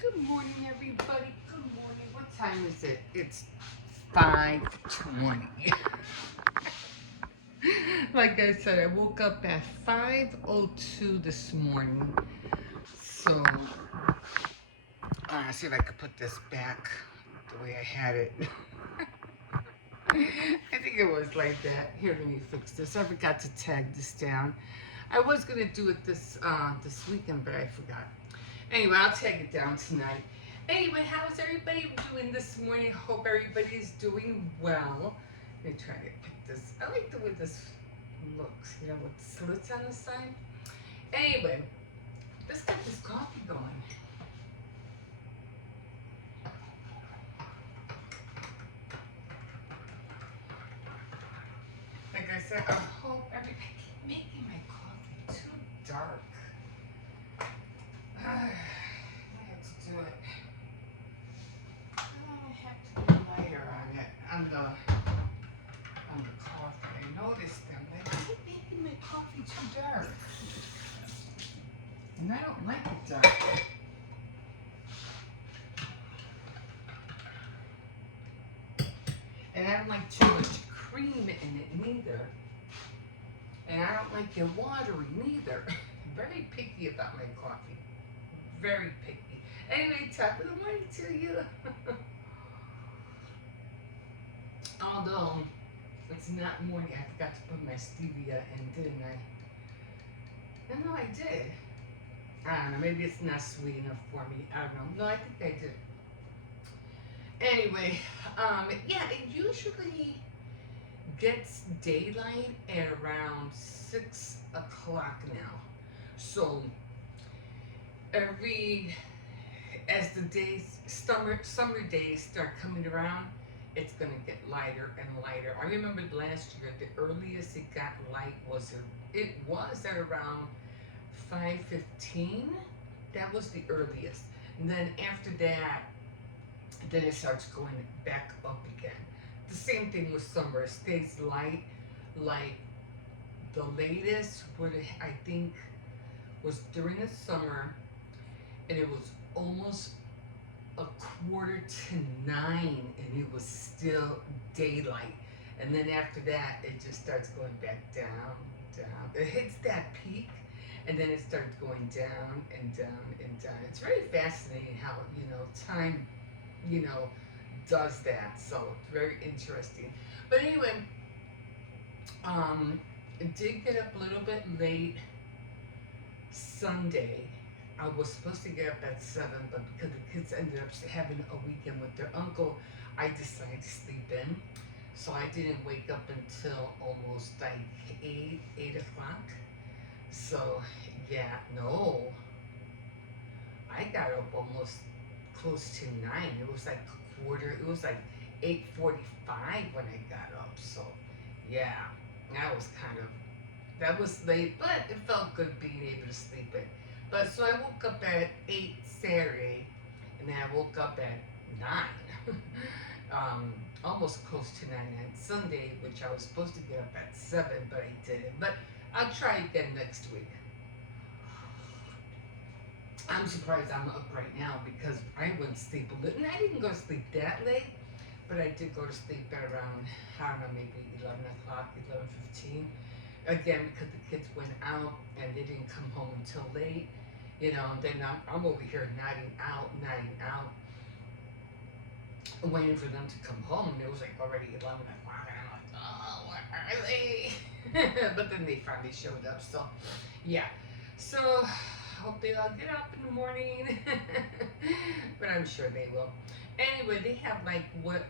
Good morning, everybody. Good morning. What time is it? It's 5:20. Like I said, I woke up at 5:02 this morning. So, see if I could put this back the way I had it. I think it was like that. Here, let me fix this. I forgot to tag this down. I was gonna do it this weekend, but I forgot. Anyway, I'll take it down tonight. Anyway, how's everybody doing this morning? Hope everybody's doing well. Let me try to pick this. I like the way this looks, with slits on the side. Anyway, let's get this coffee going. Like I said, I hope everybody keep making my coffee too dark. I have to do it. I have to be lighter on it, on the coffee. I noticed them. They keep making my coffee too dark. And I don't like it dark. And I don't like too much cream in it neither. And I don't like it watery neither. Very picky about my coffee. Very picky. Anyway, top of the morning to you. Although it's not morning, I forgot to put my stevia in, didn't I? No, I did. I don't know, maybe it's not sweet enough for me. I don't know. No, I think I did. Anyway, yeah, it usually gets daylight at around 6 o'clock now. So as the days, summer days start coming around, it's gonna get lighter and lighter. I remember last year, the earliest it got light it was at around 5:15. That was the earliest. And then after that, then it starts going back up again. The same thing with summer. It stays light. Like the latest would I think was during the summer, and it was almost a 8:45, and it was still daylight. And then after that, it just starts going back down, down. It hits that peak, and then it starts going down and down and down. It's very fascinating how time, you know, does that. So it's very interesting. But anyway, it did get up a little bit late Sunday. I was supposed to get up at 7, but because the kids ended up having a weekend with their uncle, I decided to sleep in. So I didn't wake up until almost like 8 o'clock. So yeah, no, I got up almost close to 9. It was like it was like 8:45 when I got up. So yeah, that was that was late, but it felt good being able to sleep in. But so I woke up at 8 Saturday, and then I woke up at 9, almost close to 9 on Sunday, which I was supposed to get up at 7, but I didn't. But I'll try again next week. I'm surprised I'm up right now because I went to sleep a little. And I didn't go to sleep that late, but I did go to sleep at around, I don't know, maybe 11 o'clock, 11:15. Again, because the kids went out and they didn't come home until late. And then I'm over here nodding out, waiting for them to come home. And it was like already 11 o'clock. And I'm like, oh, where are they? But then they finally showed up. So, yeah. So, hope they all get up in the morning. But I'm sure they will. Anyway, they have like what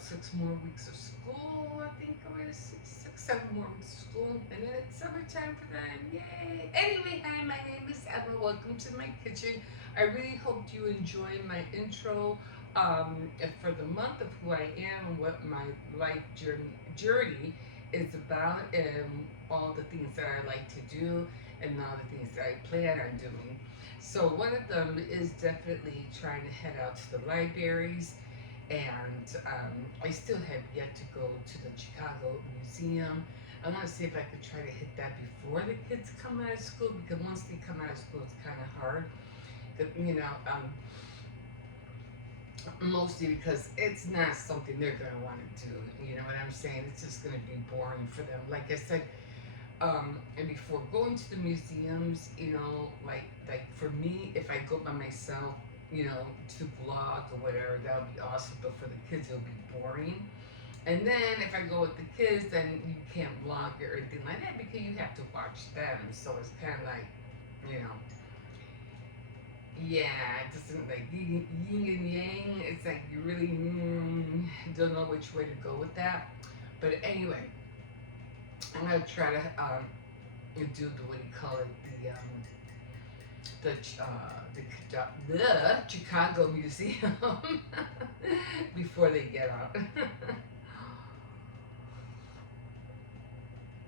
6 more weeks of school, I think, or 6, 7 more weeks of school, and then it's summertime for them. Yay! Anyway, hi, my name is Emma. Welcome to my kitchen. I really hope you enjoy my intro for the month of who I am and what my life journey is about, and all the things that I like to do and all the things that I plan on doing. So one of them is definitely trying to head out to the libraries, and I still have yet to go to the Chicago Museum. I want to see if I could try to hit that before the kids come out of school, because once they come out of school, it's kind of hard. mostly because it's not something they're gonna want to do. You know what I'm saying? It's just gonna be boring for them. Like I said, and before going to the museums, like for me, if I go by myself, to vlog or whatever, that would be awesome. But for the kids, it'll be boring. And then if I go with the kids, then you can't vlog or anything like that because you have to watch them. So it's kind of like, you know, yeah, it doesn't like yin and yang. It's like you really don't know which way to go with that. But anyway, I'm gonna try to do the what do you call it the Chicago Museum before they get out.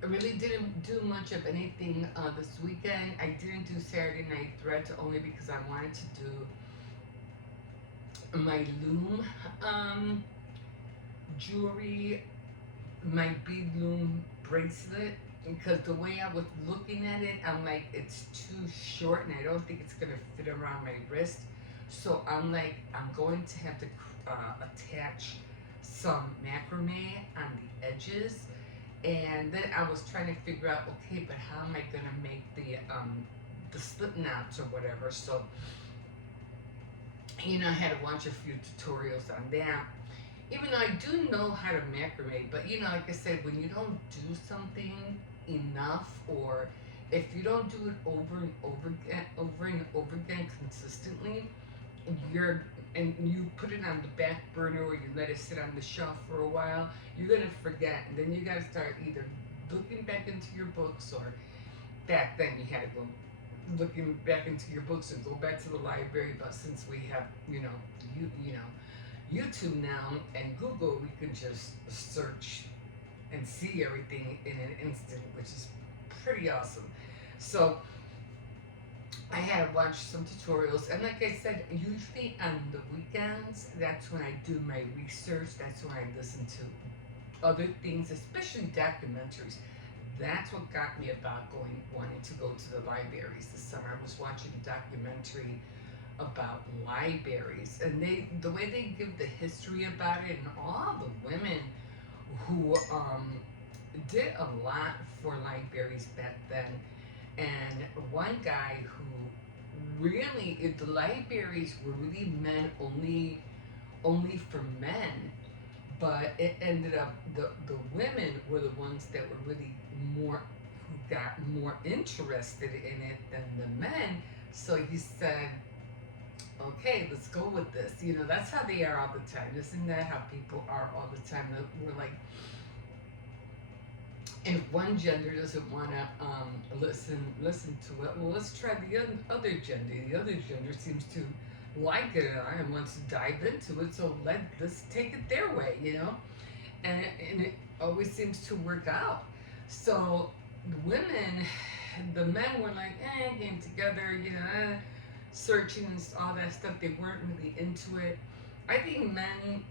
I really didn't do much of anything this weekend. I didn't do Saturday Night Threats only because I wanted to do my loom jewelry, my bead loom bracelet. Because the way I was looking at it, I'm like, it's too short and I don't think it's gonna fit around my wrist. So I'm like, I'm going to have to attach some macrame on the edges, and then I was trying to figure out, okay, but how am I gonna make the slip knots or whatever? So I had to watch a few tutorials on that. Even though I do know how to macrame, but like I said, when you don't do something enough, or if you don't do it over and over again consistently, you're and you put it on the back burner or you let it sit on the shelf for a while, you're gonna forget, and then you gotta start either looking back into your books, or back then you had to go looking back into your books and go back to the library. But since we have YouTube now and Google, we can just search and see everything in an instant, which is pretty awesome. So I had to watch some tutorials, and like I said, usually on the weekends, that's when I do my research. That's when I listen to other things, especially documentaries. That's what got me about wanting to go to the libraries this summer. I was watching a documentary about libraries, and the way they give the history about it, and all the women who did a lot for libraries back then. And one guy who really, if the libraries were really only for men, but it ended up the women were the ones that were really more who got more interested in it than the men. So he said, okay, let's go with this. That's how they are all the time. Isn't that how people are all the time? We're like, if one gender doesn't want to listen to it, well, let's try the other gender. The other gender seems to like it and wants to dive into it, so let's take it their way, and it always seems to work out. So the men were like, getting together, searching and all that stuff. They weren't really into it. I think men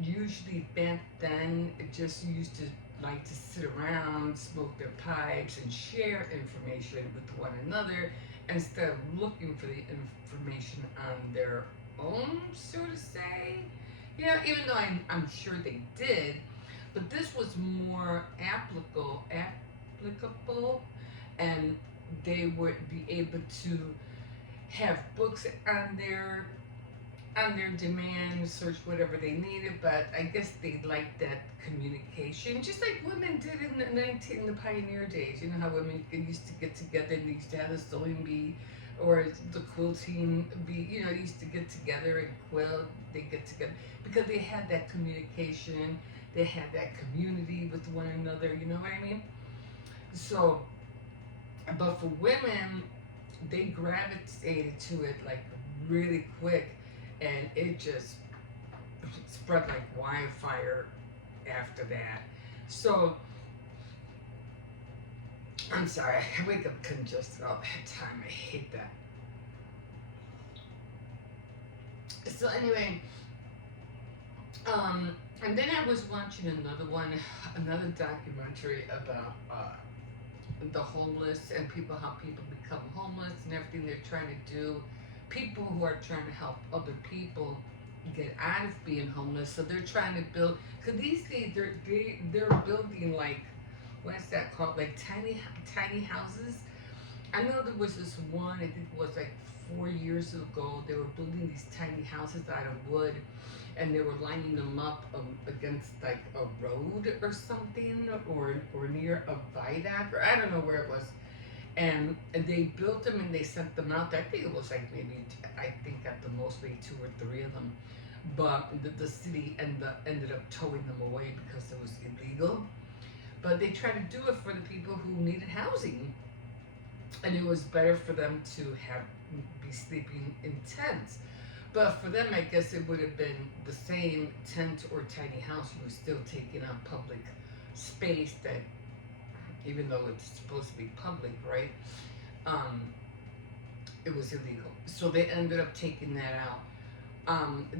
usually back then just used to like to sit around, smoke their pipes, and share information with one another instead of looking for the information on their own, so to say. Even though I'm sure they did, but this was more applicable, and they would be able to have books on their demand, search whatever they needed. But I guess they liked that communication, just like women did in the pioneer days. You know how women used to get together and they used to have a sewing bee, or the quilting bee. They used to get together and quilt. They get together because they had that communication. They had that community with one another. You know what I mean? So, but for women, they gravitated to it like really quick, and it just spread like wildfire after that. So I'm sorry, I wake up congested all the time. I hate that. So anyway, and then I was watching another documentary about the homeless and how people become homeless and everything they're trying to do. People who are trying to help other people get out of being homeless. So they're trying to build. Cause these days they're building like, what's that called? Like tiny houses. I know there was this one. I think it was like 4 years ago. They were building these tiny houses out of wood, and they were lining them up against like a road or something, or near a viaduct, or I don't know where it was. And they built them and they sent them out. I think it was like maybe, I think at the most maybe two or three of them. But the city ended up towing them away because it was illegal. But they tried to do it for the people who needed housing, and it was better for them to have be sleeping in tents. But for them, I guess it would have been the same tent or tiny house. You were still taking up public space that, even though it's supposed to be public, right? Um, it was illegal. So they ended up taking that out.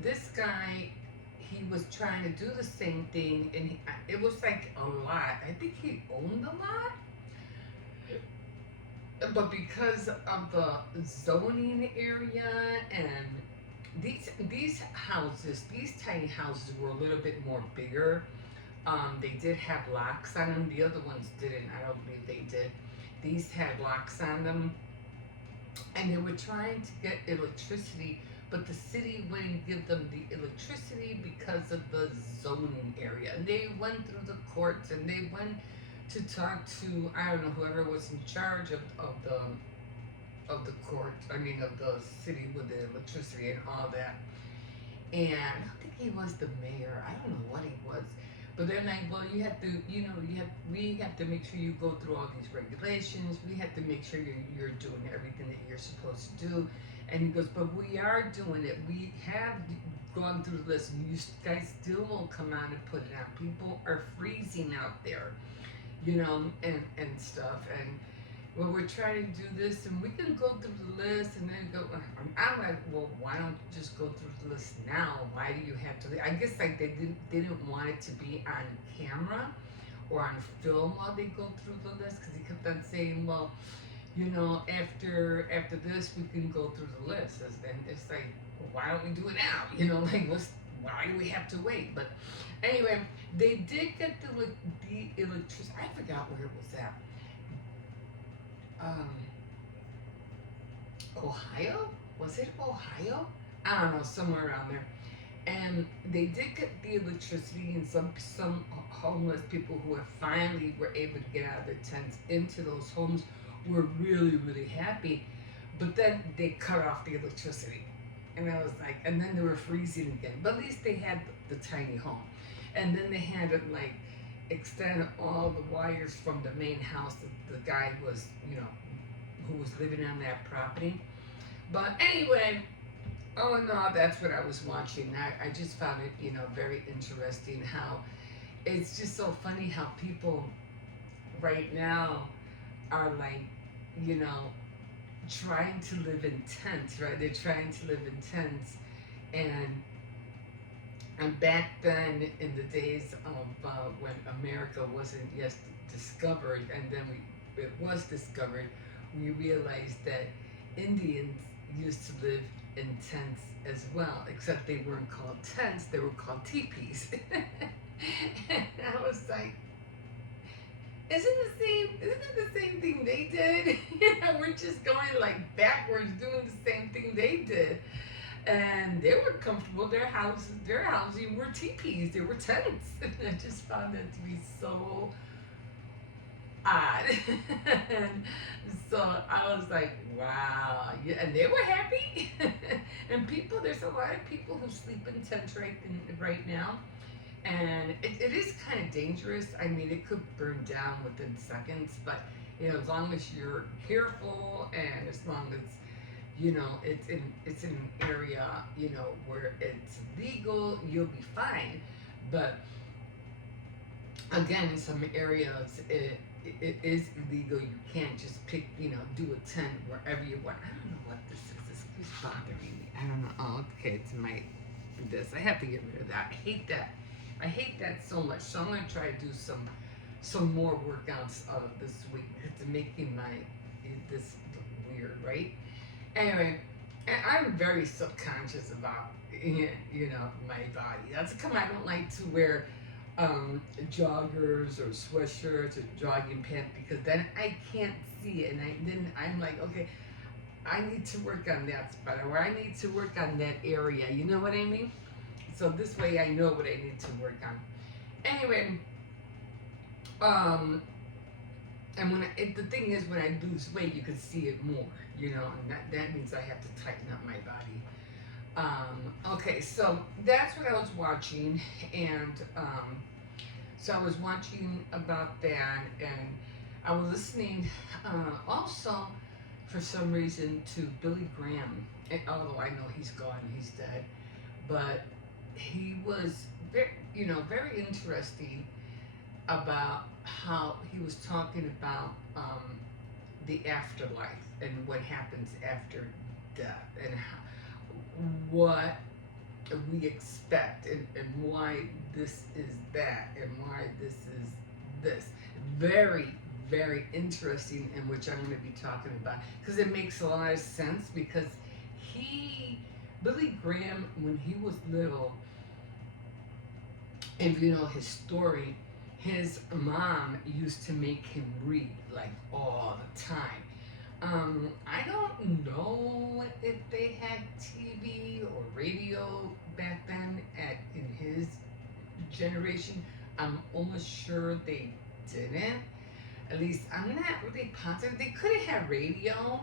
This guy, he was trying to do the same thing, and it was like a lot. I think he owned a lot, but because of the zoning area and these houses, these tiny houses were a little bit more bigger. They did have locks on them. The other ones didn't. I don't believe they did. These had locks on them, and they were trying to get electricity, but the city wouldn't give them the electricity because of the zoning area. And they went through the courts, and they went to talk to, I don't know, whoever was in charge of the court. I mean, of the city with the electricity and all that. And I don't think he was the mayor. I don't know what he was. But they're like, well, you have to, we have to make sure you go through all these regulations. We have to make sure you're doing everything that you're supposed to do. And he goes, but we are doing it. We have gone through this, and you guys still won't come out and put it on. People are freezing out there, and stuff. And well, we're trying to do this, and we can go through the list, and then go. I'm like, well, why don't you just go through the list now? Why do you have to? I guess like they didn't want it to be on camera or on film while they go through the list, because he kept on saying, well, after this we can go through the list, and it's like, well, why don't we do it now? Like why do we have to wait? But anyway, they did get the electricity. I forgot where it was at. um, Ohio? Was it Ohio? I don't know, somewhere around there. And they did get the electricity, and some homeless people who finally were able to get out of their tents into those homes were really really happy. But then they cut off the electricity, and I was like, and then they were freezing again. But at least they had the tiny home, and then they had to like extend all the wires from the main house that the guy was, who was living on that property. But anyway, oh no, that's what I was watching. I just found it, very interesting how it's just so funny how people right now are like, you know, trying to live in tents, right? They're trying to live in tents, and back then in the days of when America wasn't yet discovered, and then it was discovered, we realized that Indians used to live in tents as well, except they weren't called tents, they were called teepees. And I was like, isn't it the same thing they did? We're just going like backwards, doing the same thing they did. And they were comfortable. Their housing were teepees. They were tents. I just found that to be so odd. And so I was like, wow. Yeah, and they were happy. And there's a lot of people who sleep in tents right now. And it is kind of dangerous. I mean, it could burn down within seconds, but as long as you're careful, and as long as it's in an area where it's legal, you'll be fine. But again, in some areas it is illegal. You can't just do a tent wherever you want. I don't know what this is. This keeps bothering me. I don't know. Oh, okay, it's this. I have to get rid of that. I hate that so much. So I'm gonna try to do some more workouts this week. It's making this weird, right? Anyway, And I'm very subconscious about my body. That's come I don't like to wear joggers or sweatshirts or jogging pants because then I can't see it, and then I'm like, okay, I need to work on that spot, or I need to work on that area. You know what I mean? So this way I know what I need to work on. Anyway, um, and the thing is, when I lose weight, you can see it more, and that means I have to tighten up my body. Okay, so that's what I was watching, and so I was watching about that, and I was listening also for some reason to Billy Graham. And, although I know he's gone, he's dead, but he was very interesting about how he was talking about the afterlife and what happens after death and what we expect and why this is that and why this is this. Very, very interesting, in which I'm going to be talking about because it makes a lot of sense because Billy Graham, when he was little, if you know his story, his mom used to make him read like all the time. I don't know if they had TV or radio back then in his generation. I'm almost sure they didn't. At least I'm not really positive. They could have had radio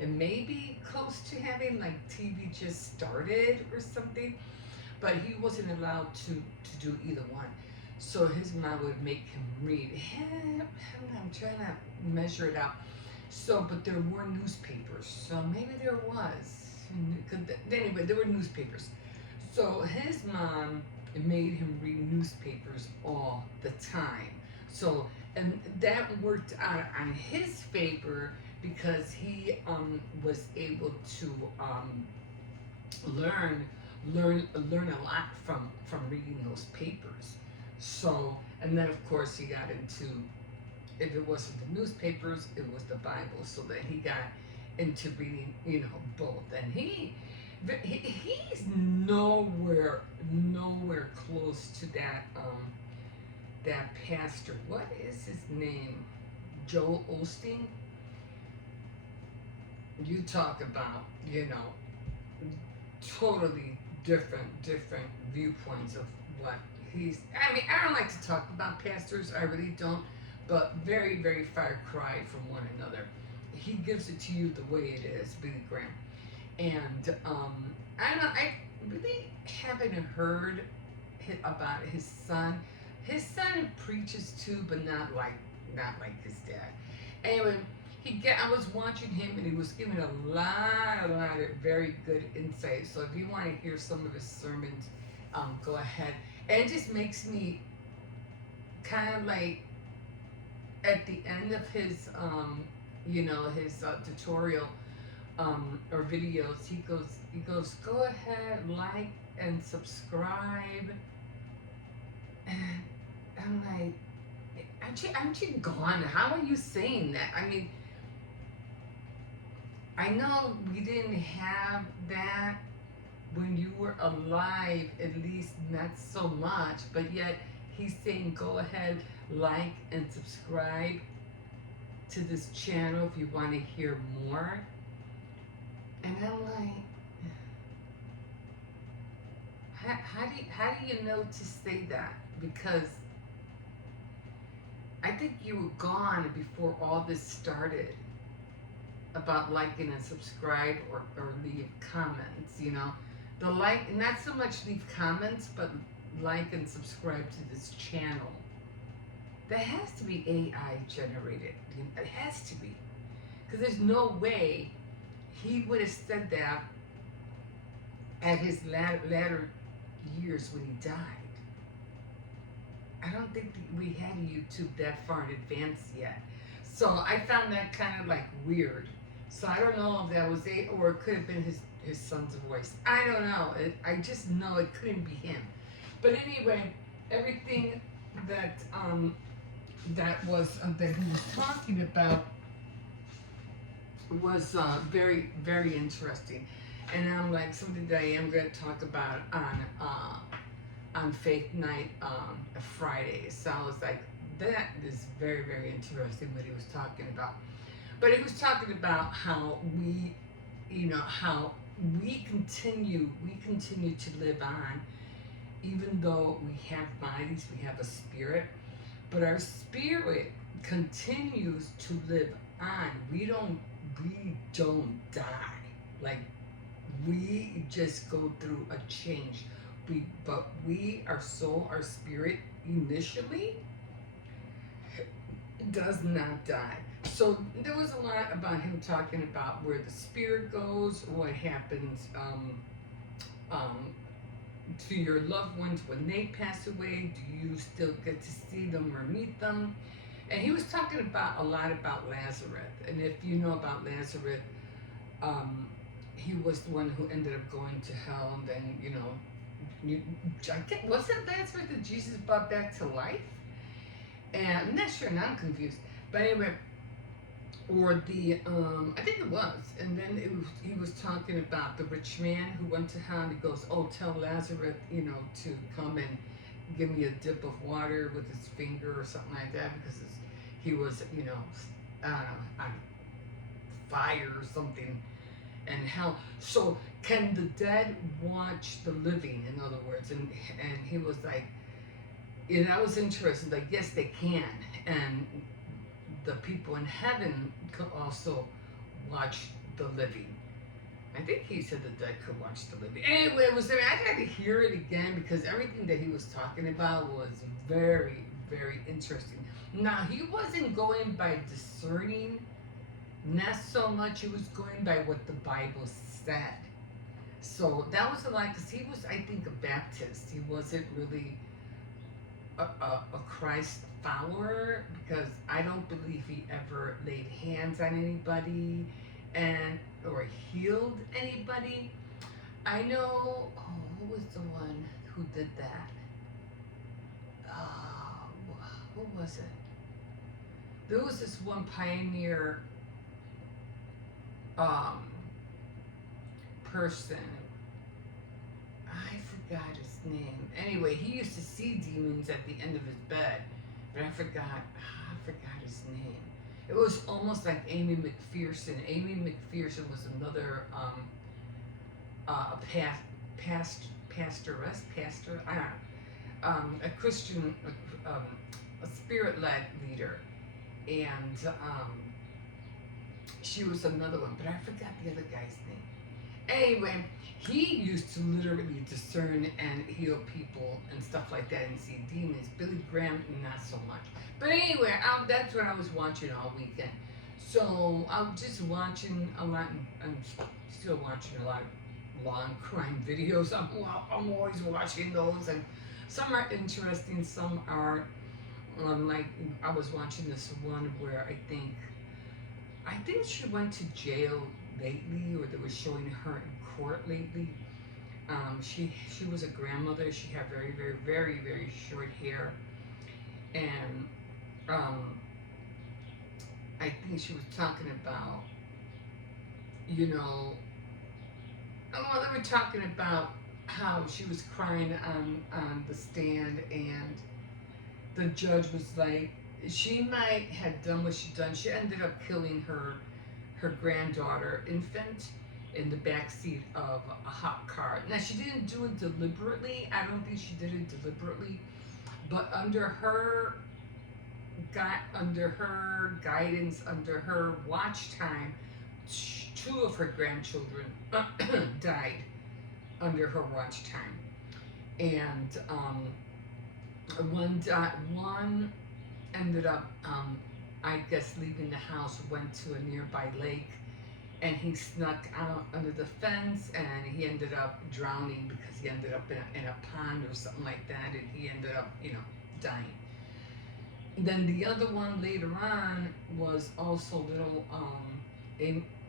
and maybe close to having like TV just started or something, but he wasn't allowed to do either one. So his mom would make him read. I'm trying to measure it out. So, but there were newspapers. So maybe there was. Anyway, there were newspapers. So his mom made him read newspapers all the time. So, and that worked out on his favor because he was able to learn a lot from reading those papers. So, and then of course he got into, if it wasn't the newspapers, it was the Bible. So that he got into reading, both. And he's nowhere close to that pastor. What is his name? Joel Osteen. You talk about, totally different viewpoints of what I mean, I don't like to talk about pastors, I really don't, but very, very far cry from one another. He gives it to you the way it is, Billy Graham. And I don't know, I really haven't heard about his son. His son preaches too, but not like his dad. Anyway, I was watching him and he was giving a lot of very good insight. So if you want to hear some of his sermons, go ahead. And it just makes me kind of like at the end of his his tutorial or videos, he goes, go ahead, like and subscribe. And I'm like, aren't you gone? How are you saying that? I mean, I know we didn't have that when you were alive, at least not so much, but yet he's saying go ahead, like and subscribe to this channel if you want to hear more. And I'm like, how do you know to say that? Because I think you were gone before all this started about liking and subscribe or leave comments, The like, not so much leave comments, but like and subscribe to this channel. That has to be AI generated. It has to be. Because there's no way he would have said that at his latter years when he died. I don't think we had YouTube that far in advance yet. So I found that kind of like weird. So I don't know if that was or it could have been his son's voice. I don't know. I just know it couldn't be him. But anyway, everything that that he was talking about was very, very interesting. And I'm like, something that I am going to talk about on Faith Night Friday. So I was like, that is very, very interesting what he was talking about. But he was talking about how how we continue to live on, even though we have bodies, we have a spirit, but our spirit continues to live on. We don't die. Like, we just go through a change. But our soul, our spirit initially does not die. So there was a lot about him talking about where the spirit goes, what happens um, to your loved ones when they pass away. Do you still get to see them or meet them? And he was talking about a lot about Lazarus. And if you know about Lazarus, um, he was the one who ended up going to hell, and then was it Lazarus that Jesus brought back to life? And I'm not sure, now I'm confused. But anyway, or I think it was. And then he was talking about the rich man who went to hell, and he goes, "Oh, tell Lazarus, to come and give me a dip of water with his finger or something like that, because he was, I don't know, on fire or something and hell." So can the dead watch the living, in other words? And he was like, that was interesting. Like, yes, they can, and the people in heaven could also watch the living. I think he said the dead could watch the living. Anyway, I had to hear it again because everything that he was talking about was very, very interesting. Now, he wasn't going by discerning, not so much. He was going by what the Bible said. So that was a lot, because he was, I think, a Baptist. He wasn't really a Christ follower, because I don't believe he ever laid hands on anybody or healed anybody. I know, who was the one who did that? Who was it? There was this one pioneer person. I forgot his name. Anyway, he used to see demons at the end of his bed, but I forgot his name. It was almost like Amy McPherson. Amy McPherson was another pastor, I don't know, a Christian, a spirit-led leader, and she was another one, but I forgot the other guy's name. Anyway, he used to literally discern and heal people and stuff like that and see demons. Billy Graham, not so much. But anyway, that's what I was watching all weekend. So I'm just watching a lot. I'm still watching a lot of long crime videos. I'm always watching those, and some are interesting, some aren't. Like, I was watching this one where I think she went to jail lately, or they were showing her in court lately. She was a grandmother. She had very, very, very, very short hair, and I think she was talking about, they were talking about how she was crying on the stand, and the judge was like, she might have done what she done. She ended up killing her granddaughter infant in the back seat of a hot car. Now, she didn't do it deliberately. I don't think she did it deliberately, but under her guidance, under her watch time, two of her grandchildren died under her watch time, and one ended up, I guess, leaving the house, went to a nearby lake, and he snuck out under the fence, and he ended up drowning because he ended up in a pond or something like that, and he ended up, dying. Then the other one later on was also a little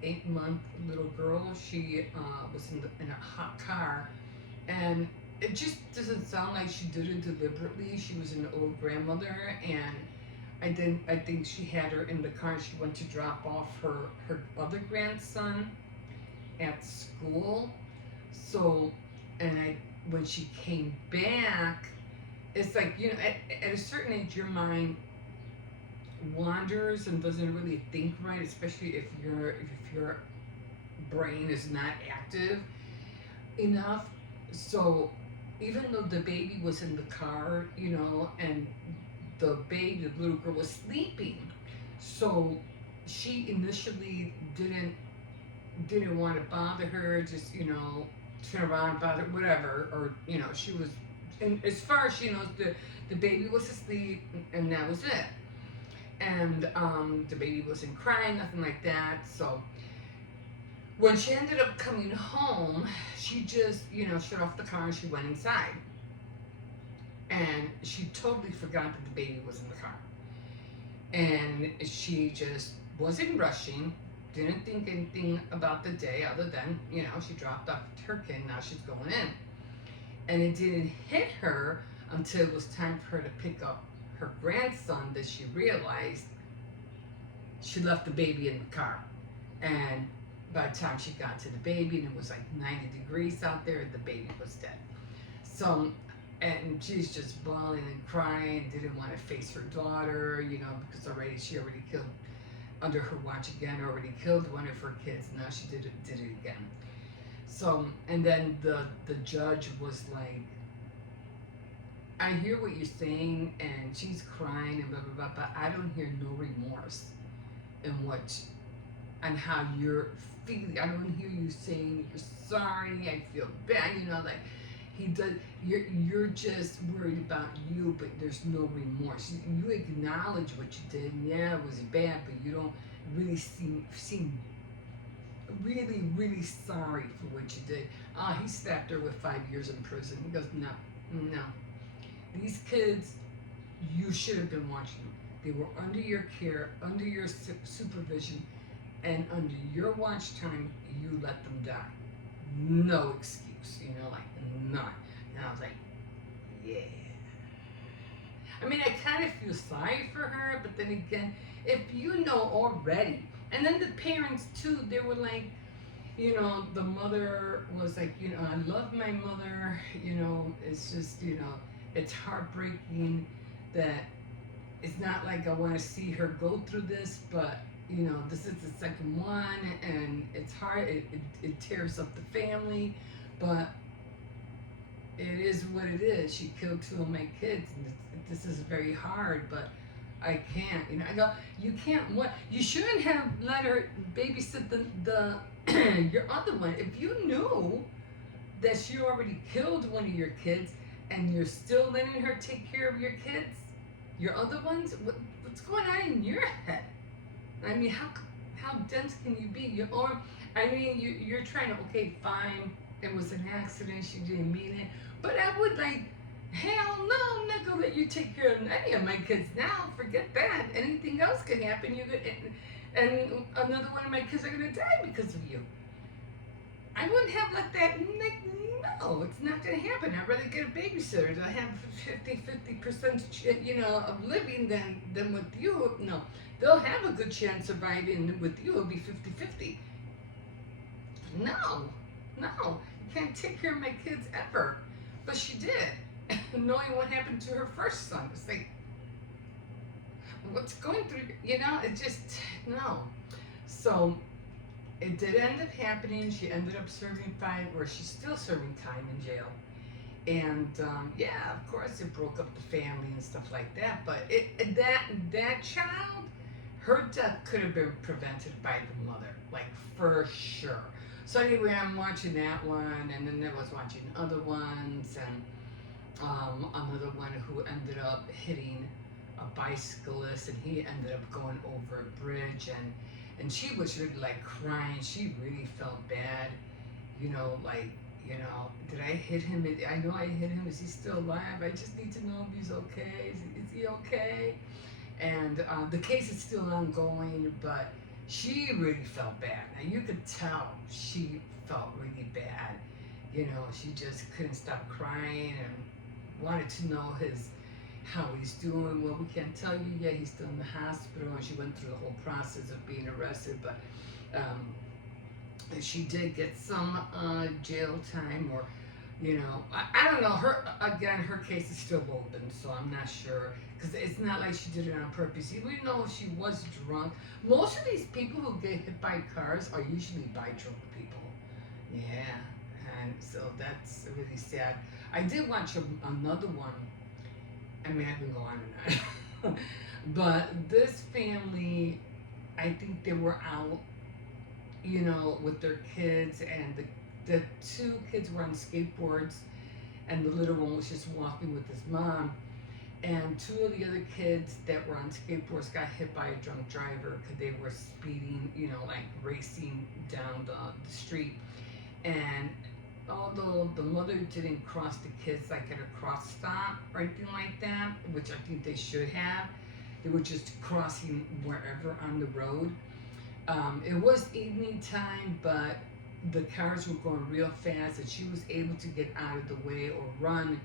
8-month little girl. She was in a hot car, and it just doesn't sound like she did it deliberately. She was an old grandmother, and I think she had her in the car. She went to drop off her other grandson, at school. So, and when she came back, it's like, at a certain age, your mind wanders and doesn't really think right, especially if your brain is not active enough. So even though the baby was in the car, and the little girl was sleeping, so she initially didn't want to bother her, just turn around, bother, whatever, or she was, and as far as she knows, the baby was asleep, and that was it. And the baby wasn't crying, nothing like that. So when she ended up coming home, she just shut off the car and she went inside, and she totally forgot that the baby was in the car, and she just wasn't rushing, didn't think anything about the day other than she dropped off her kid, now she's going in. And it didn't hit her until it was time for her to pick up her grandson that she realized she left the baby in the car. And by the time she got to the baby, and it was like 90 degrees out there, the baby was dead. So, and she's just bawling and crying, didn't want to face her daughter, because she already killed, under her watch again, already killed one of her kids. Now she did it again. So, and then the judge was like, I hear what you're saying, and she's crying and blah blah blah, but I don't hear no remorse in and how you're feeling. I don't hear you saying you're sorry. I feel bad. Like he does. You're just worried about you, but there's no remorse. You acknowledge what you did. And yeah, it was bad, but you don't really seem really, really sorry for what you did. He slapped her with 5 years in prison. He goes, no. These kids, you should have been watching them. They were under your care, under your supervision, and under your watch time, you let them die. No excuse, like none. And I was like, yeah. I mean, I kind of feel sorry for her, but then again, if you know already, and then the parents too, they were like, the mother was like, I love my mother, it's just, it's heartbreaking that it's not like I want to see her go through this, but, this is the second one, and it's hard, it tears up the family, but it is what it is. She killed 2 of my kids, and this is very hard, but I can't. I go, you can't. What? You shouldn't have let her babysit the your other one. If you knew that she already killed one of your kids, and you're still letting her take care of your kids, your other ones, what's going on in your head? I mean, how dense can you be? You're trying to, okay, fine, it was an accident, she didn't mean it, but I would like, hell no, I'm not gonna let you take care of any of my kids now. Forget that. Anything else can happen. And another one of my kids are gonna die because of you. I wouldn't have let that. Like, no, it's not gonna happen. I'd rather get a babysitter to have 50%, of living than with you. No, they'll have a good chance of surviving. With you, it'll be 50-50. No, you can't take care of my kids ever. But she did. Knowing what happened to her first son, it's like, what's going through, it just, no. So it did end up happening. She ended up serving 5, or she's still serving time in jail. And yeah, of course it broke up the family and stuff like that, but that child, her death could have been prevented by the mother, like for sure. So anyway, I'm watching that one, and then I was watching other ones, and another one who ended up hitting a bicyclist, and he ended up going over a bridge, and she was really like crying. She really felt bad, did I hit him? I know I hit him. Is he still alive? I just need to know if he's okay. Is he okay? And the case is still ongoing, but she really felt bad. Now you could tell she felt really bad. She just couldn't stop crying and wanted to know how he's doing. Well, we can't tell you yet. He's still in the hospital, and she went through the whole process of being arrested. But She did get some jail time, or I don't know. Her case is still open, so I'm not sure because it's not like she did it on purpose. Even though she was drunk, most of these people who get hit by cars are usually by drunk people. Yeah, and so that's really sad. I did watch another one. I mean, I can go on and on, but this family, I think they were out, with their kids, and the two kids were on skateboards, and the little one was just walking with his mom. And two of the other kids that were on skateboards got hit by a drunk driver because they were speeding, like racing down the street. And although the mother didn't cross the kids like at a cross stop or anything like that, which I think they should have, they were just crossing wherever on the road. It was evening time, but the cars were going real fast, and she was able to get out of the way or run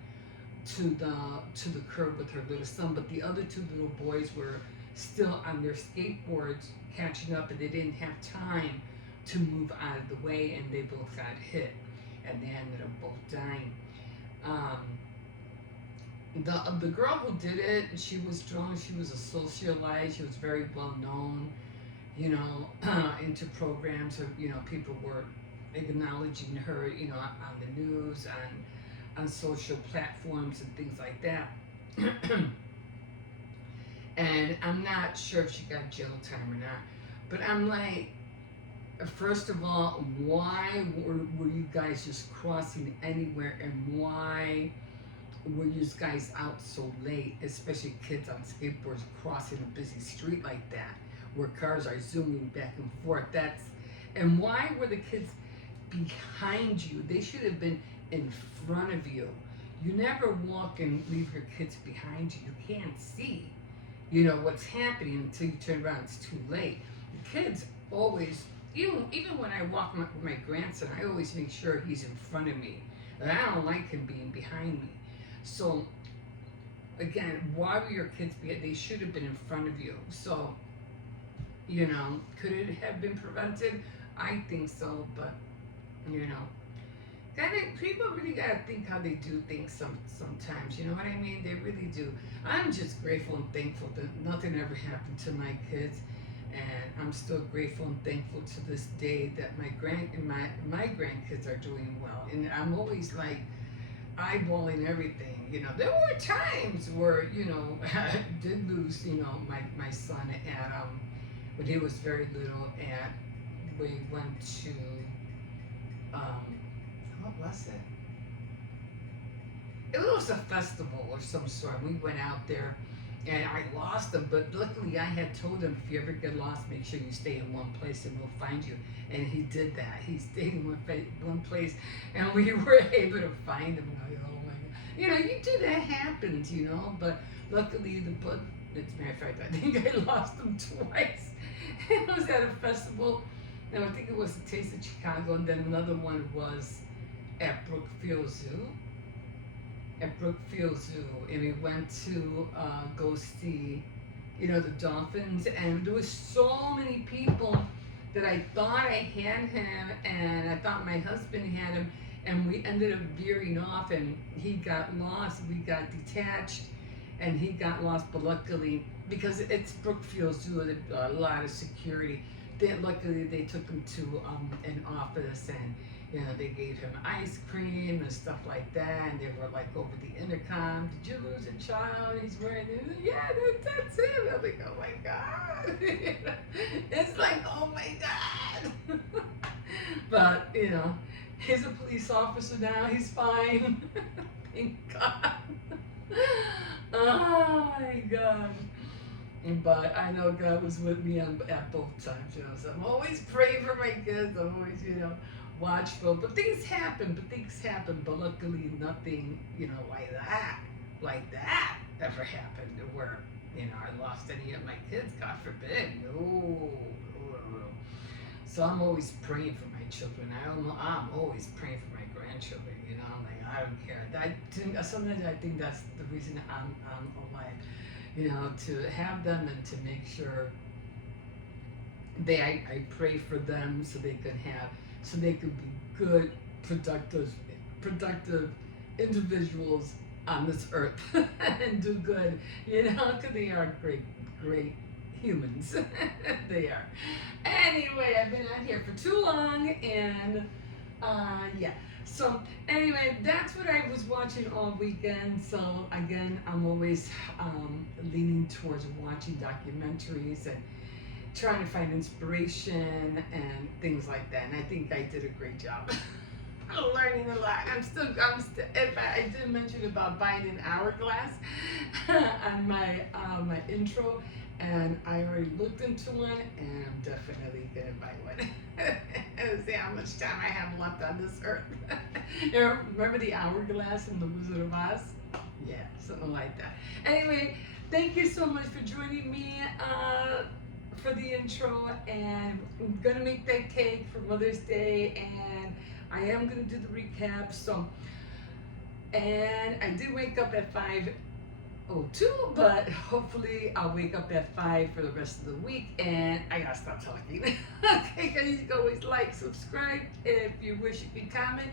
to the curb with her little son. But the other two little boys were still on their skateboards catching up, and they didn't have time to move out of the way, and they both got hit, and they ended up both dying. Um, the girl who did it, she was drunk. She was a socialite. She was very well known, into programs. Or, people were acknowledging her, on the news, on social platforms and things like that. And I'm not sure if she got jail time or not. But I'm like, first of all, why were you guys just crossing anywhere, and why were you guys out so late, especially kids on skateboards crossing a busy street like that, where cars are zooming back and forth? And why were the kids behind you? They should have been in front of you. You never walk and leave your kids behind you. You can't see, what's happening until you turn around. It's too late. The kids always, even when I walk with my grandson, I always make sure he's in front of me. And I don't like him being behind me. So, again, why were your kids behind? They should have been in front of you. So, could it have been prevented? I think so, but, people really gotta think how they do things sometimes. You know what I mean? They really do. I'm just grateful and thankful that nothing ever happened to my kids, and I'm still grateful and thankful to this day that my grandkids are doing well. And I'm always like eyeballing everything. There were times where I did lose my son at when he was very little, and we went to what was it? It was a festival of some sort. We went out there, and I lost him. But luckily, I had told him, if you ever get lost, make sure you stay in one place, and we'll find you. And he did that. He stayed in one place, and we were able to find him. And I go, oh my God, that happens, But luckily, as a matter of fact, I think I lost him twice. It was at a festival. And I think it was the Taste of Chicago, and then another one was at Brookfield Zoo. And we went to go see, the dolphins, and there was so many people that I thought I had him, and I thought my husband had him, and we ended up veering off, and he got lost. We got detached, and he got lost, but luckily, because it's Brookfield Zoo, a lot of security. Luckily, they took him to an office, and they gave him ice cream and stuff like that, and they were like over the intercom, did you lose a child? He's wearing it. Yeah, that's him. I'm like, oh my God. It's like, oh my God. But, he's a police officer now. He's fine. Thank God. Oh my God. But I know God was with me at both times, so I'm always praying for my kids. I'm always, watchful. But things happen, but luckily nothing, like that ever happened where, I lost any of my kids, God forbid. No. So I'm always praying for my children. I'm always praying for my grandchildren, I'm like, I don't care. Sometimes I think that's the reason I'm alive. To have them and to make sure I pray for them so they can have so they could be good, productive individuals on this earth and do good, because they are great humans. They are. Anyway, I've been out here for too long, and yeah. So anyway, that's what I was watching all weekend. So again, I'm always leaning towards watching documentaries and trying to find inspiration and things like that. And I think I did a great job. I'm learning a lot. I'm still. If I did mention about buying an hourglass on my intro, and I already looked into one, and I'm definitely gonna buy one. And see how much time I have left on this earth. Remember the hourglass in The Wizard of Oz? Yeah, something like that. Anyway, thank you so much for joining me for the intro, and I'm gonna make that cake for Mother's Day, and I am gonna do the recap. So, and I did wake up at 5:02, but hopefully I'll wake up at 5 for the rest of the week, and I gotta stop talking. Okay, guys, you can always like, subscribe if you wish, you can comment,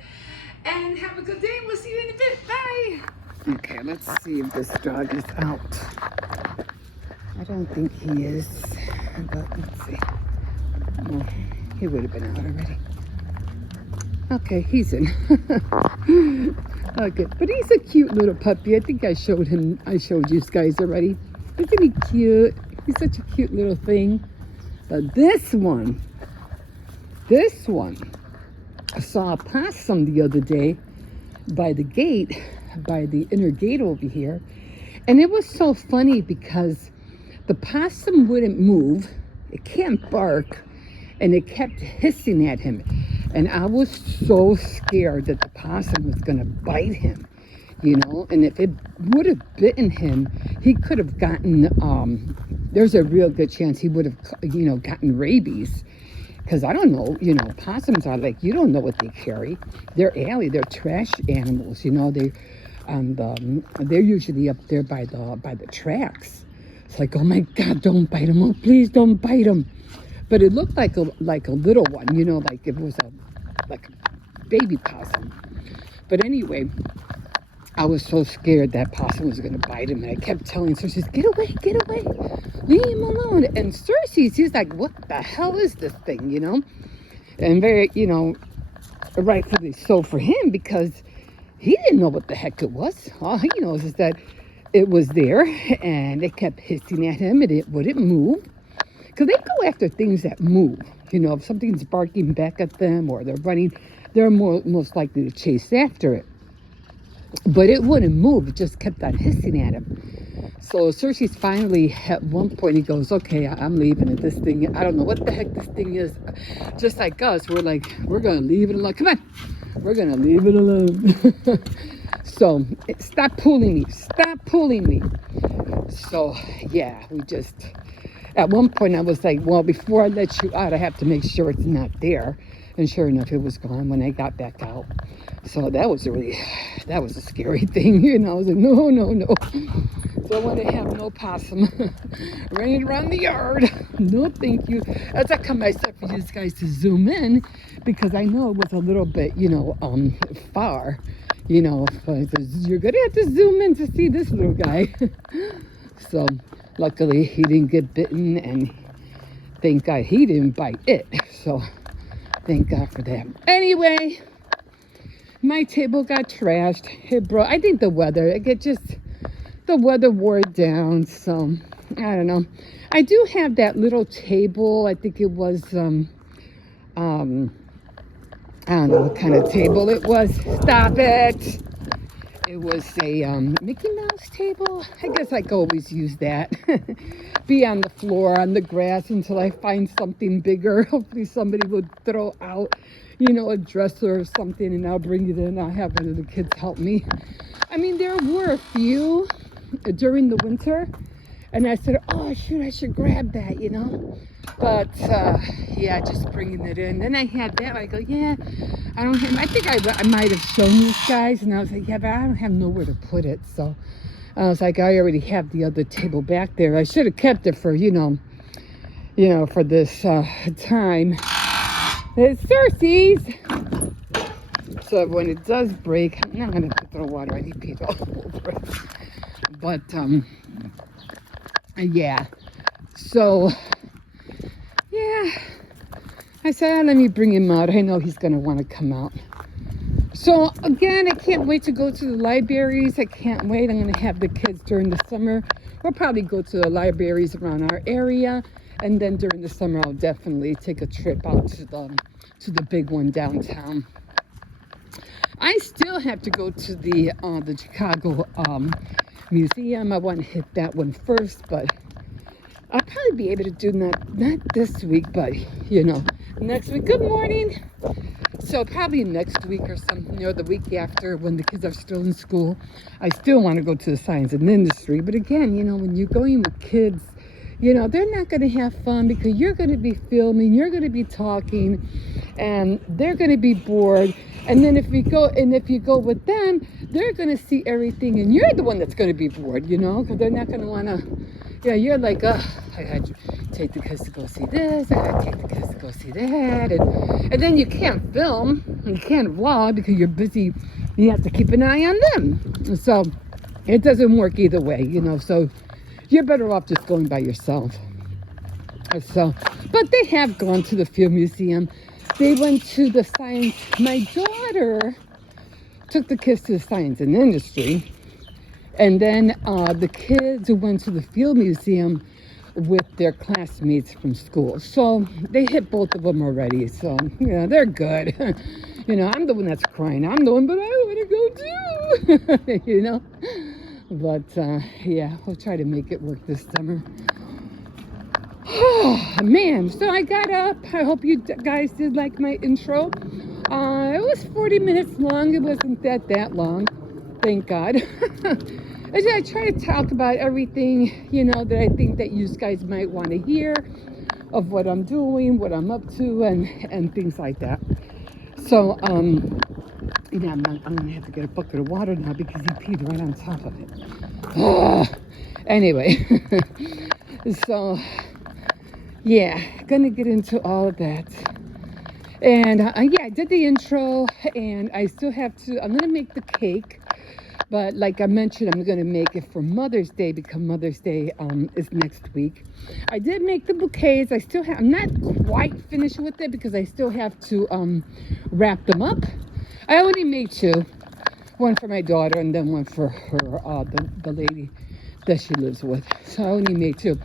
and have a good day. We'll see you in a bit. Bye. Okay, let's see if this dog is out. I don't think he is, but let's see. Oh, he would have been out already. Okay, he's in. Okay, but he's a cute little puppy. I think I showed you guys already. Isn't he cute? He's such a cute little thing. But this one, I saw a possum the other day by the gate, by the inner gate over here. And it was so funny because the possum wouldn't move. It can't bark. And it kept hissing at him. And I was so scared that the possum was going to bite him, and if it would have bitten him, he could have gotten, there's a real good chance he would have, gotten rabies. Because I don't know, possums are like, you don't know what they carry. They're trash animals, they're usually up there by the tracks. It's like, oh my God, don't bite him. Oh, please don't bite him. But it looked like a little one, like it was a baby possum. But anyway, I was so scared that possum was going to bite him, and I kept telling Cersei, get away, leave him alone. And Cersei, she's like, what the hell is this thing, And very, rightfully so for him, because he didn't know what the heck it was. All he knows is that it was there, and it kept hissing at him, and it wouldn't move. Because they go after things that move. If something's barking back at them or they're running, they're most likely to chase after it. But it wouldn't move. It just kept on hissing at him. So Cersei's finally, at one point, he goes, okay, I'm leaving it. This thing, I don't know what the heck this thing is. Just like us, we're like, we're going to leave it alone. Come on. We're going to leave it alone. So, stop pulling me. So, yeah, we just... At one point, I was like, well, before I let you out, I have to make sure it's not there. And sure enough, it was gone when I got back out. So that was a scary thing. I was like, no. So I want to have no possum running around the yard. No, thank you. As I come myself for you guys to zoom in, because I know it was a little bit, far. You're going to have to zoom in to see this little guy. So... Luckily, he didn't get bitten, and thank God he didn't bite it. So, thank God for that. Anyway, my table got trashed. It broke. I think the weather wore it down. So, I don't know. I do have that little table. I think it was, I don't know what kind of table it was. Stop it. It was a Mickey Mouse table. I guess I could always use that. Be on the floor, on the grass, until I find something bigger. Hopefully somebody would throw out, a dresser or something, and I'll bring it in. I'll have one of the kids help me. I mean, there were a few during the winter, and I said, oh, shoot, I should grab that, But, yeah, just bringing it in. Then I had that. I go, yeah, I think I might have shown these guys. And I was like, yeah, but I don't have nowhere to put it. So I was like, I already have the other table back there. I should have kept it for, for this time. It's Cersei's. So when it does break, I'm not gonna have to throw water. I need people all over it. But yeah. So yeah, I said, let me bring him out. I know he's gonna want to come out. So again, I can't wait to go to the libraries. I can't wait. I'm gonna have the kids during the summer. We'll probably go to the libraries around our area, and then during the summer, I'll definitely take a trip out to the big one downtown. I still have to go to the Chicago museum. I want to hit that one first, but I'll probably be able to do not this week, but next week. Good morning. So probably next week or something, or the week after when the kids are still in school. I still want to go to the science and industry, but again, when you're going with kids, they're not going to have fun because you're going to be filming, you're going to be talking, and they're going to be bored. And then if you go with them, they're going to see everything, and you're the one that's going to be bored, because they're not going to want to. Yeah, you're like, I had to take the kids to go see this, I had to take the kids to go see that, and then you can't film, you can't vlog because you're busy. You have to keep an eye on them. So it doesn't work either way, so you're better off just going by yourself. So, but they have gone to the Field Museum. They went to the science. My daughter took the kids to the science and industry. And then the kids went to the Field Museum with their classmates from school. So they hit both of them already. So, they're good. I'm the one that's crying. I'm the one, but I want to go too. But, yeah, we'll try to make it work this summer. Oh, man. So I got up. I hope you guys did like my intro. It was 40 minutes long. It wasn't that long. Thank God. I try to talk about everything, that I think that you guys might want to hear of what I'm doing, what I'm up to, and things like that. So, I'm going to have to get a bucket of water now because he peed right on top of it. Anyway, so, yeah, going to get into all of that. And, I did the intro, and I still have to, I'm going to make the cake. But like I mentioned, I'm going to make it for Mother's Day because Mother's Day is next week. I did make the bouquets. I'm not quite finished with it because I still have to wrap them up. I only made two. One for my daughter and then one for her, the lady that she lives with. So I only made two.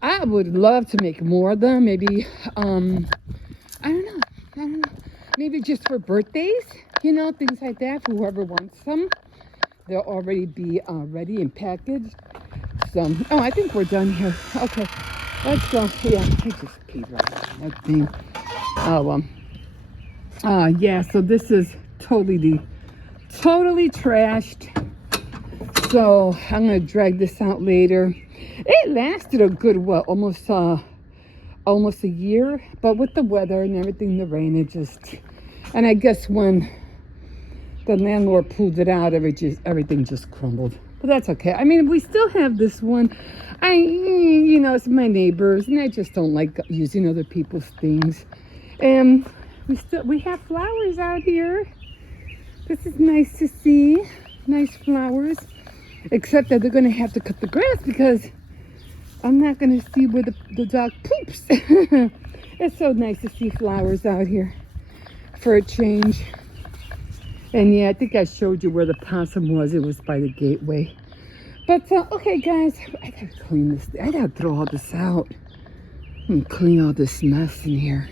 I would love to make more of them. Maybe, I don't know. Maybe just for birthdays, things like that, for whoever wants some. They'll already be ready and packaged. So, I think we're done here. Okay, let's go. Yeah, I just peed right on that thing. Yeah, so this is totally trashed. So, I'm going to drag this out later. It lasted a good, almost a year. But with the weather and everything, the rain, and I guess when the landlord pulled it out, everything just crumbled. But that's okay. I mean, we still have this one. It's my neighbors, and I just don't like using other people's things. And we have flowers out here. This is nice to see. Nice flowers. Except that they're going to have to cut the grass because I'm not going to see where the dog poops. It's so nice to see flowers out here for a change. And yeah, I think I showed you where the possum was. It was by the gateway. But, okay, guys, I gotta clean this. I gotta throw all this out and clean all this mess in here.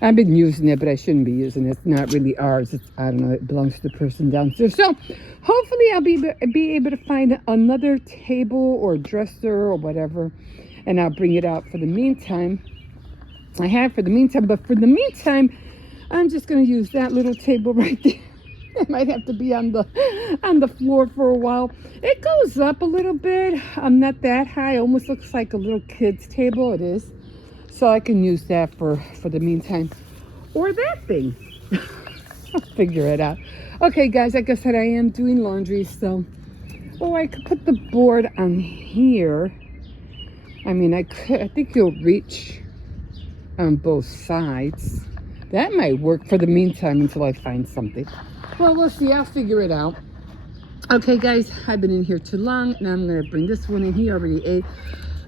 I've been using it, but I shouldn't be using it. It's not really ours. I don't know. It belongs to the person downstairs. So, hopefully, I'll be able to find another table or dresser or whatever, and I'll bring it out for the meantime. But for the meantime, I'm just gonna use that little table right there. I might have to be on the floor for a while. It goes up a little bit. I'm not that high. It almost looks like a little kid's table. It is. So I can use that for the meantime. Or that thing. I'll figure it out. Okay, guys, like I said, I am doing laundry. So, I could put the board on here. I mean, I think you'll reach on both sides. That might work for the meantime until I find something. Well, we'll see. I'll figure it out. Okay, guys, I've been in here too long, and I'm going to bring this one in. He already ate,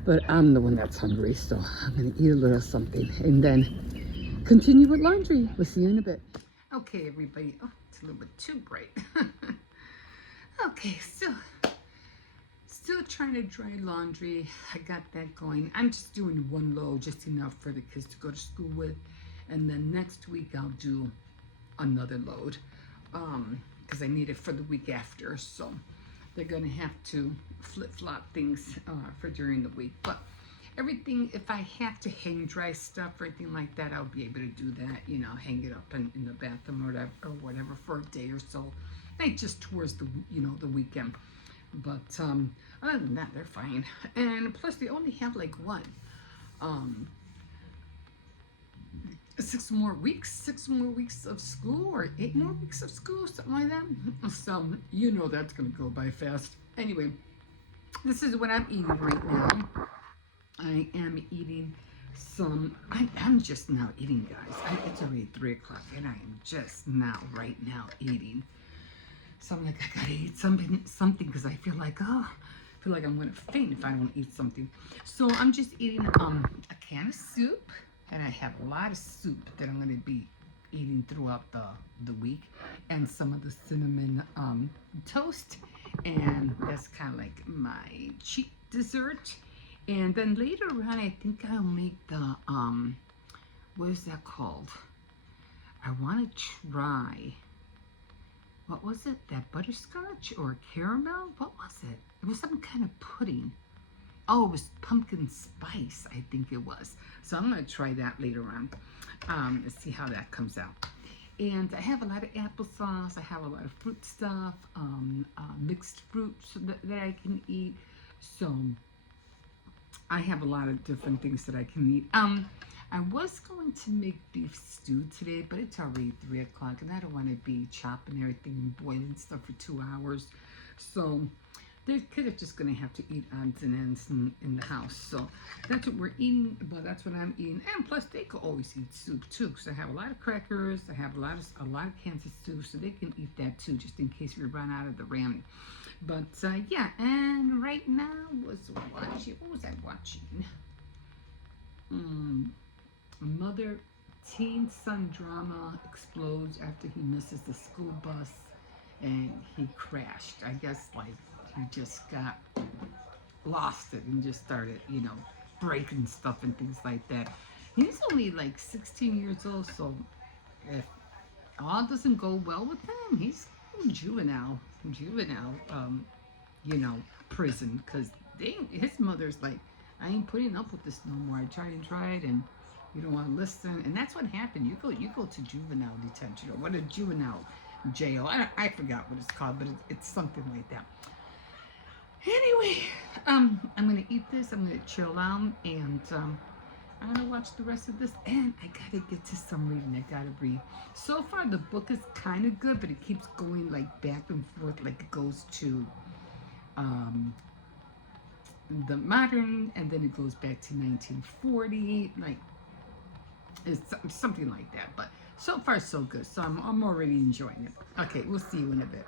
but I'm the one that's hungry, so I'm going to eat a little something and then continue with laundry. We'll see you in a bit. Okay, everybody. Oh, it's a little bit too bright. Okay, still trying to dry laundry. I got that going. I'm just doing one load, just enough for the kids to go to school with. And then next week I'll do another load. Because I need it for the week after. So they're going to have to flip-flop things for during the week. But everything, if I have to hang dry stuff or anything like that, I'll be able to do that. You know, hang it up in the bathroom or whatever for a day or so. Like just towards the, the weekend. But other than that, they're fine. And plus, they only have like what? 6 more weeks of school, or 8 more weeks of school, something like that. So that's gonna go by fast. Anyway, this is what I'm eating right now. I am eating some. I'm just now eating, guys. It's already 3 o'clock, and I am just right now eating. So I'm like, I gotta eat something because I feel like I'm gonna faint if I don't eat something. So I'm just eating a can of soup. And I have a lot of soup that I'm going to be eating throughout the week. And some of the cinnamon toast. And that's kind of like my cheap dessert. And then later on, I think I'll make the, what is that called? I want to try, what was it? That butterscotch or caramel? What was it? It was some kind of pudding. Oh, it was pumpkin spice, I think it was. So I'm going to try that later on. Let's see how that comes out. And I have a lot of applesauce. I have a lot of fruit stuff, mixed fruits that I can eat. So I have a lot of different things that I can eat. I was going to make beef stew today, but it's already 3 o'clock, and I don't want to be chopping everything and boiling stuff for 2 hours. So they're kind of just going to have to eat odds and ends in the house. So that's what we're eating, but that's what I'm eating. And plus, they could always eat soup too, because I have a lot of crackers. I have a lot of cans of soup, so they can eat that too, just in case we run out of the ramen. But yeah, and right now what was I watching? Mother teen son drama explodes after he misses the school bus and he crashed. I guess like he just got lost it and just started, breaking stuff and things like that. He's only like 16 years old, so if all doesn't go well with him, he's in juvenile, prison, because his mother's like, I ain't putting up with this no more. I tried, and you don't want to listen, and that's what happened. You go to juvenile detention, or what, a juvenile jail. I forgot what it's called, but it's something like that. Anyway, I'm gonna eat this. I'm gonna chill out, and I'm gonna watch the rest of this. And I gotta get to some reading. I gotta read. So far, the book is kind of good, but it keeps going like back and forth. Like it goes to the modern, and then it goes back to 1940. Like it's something like that. But so far, so good. So I'm already enjoying it. Okay, we'll see you in a bit.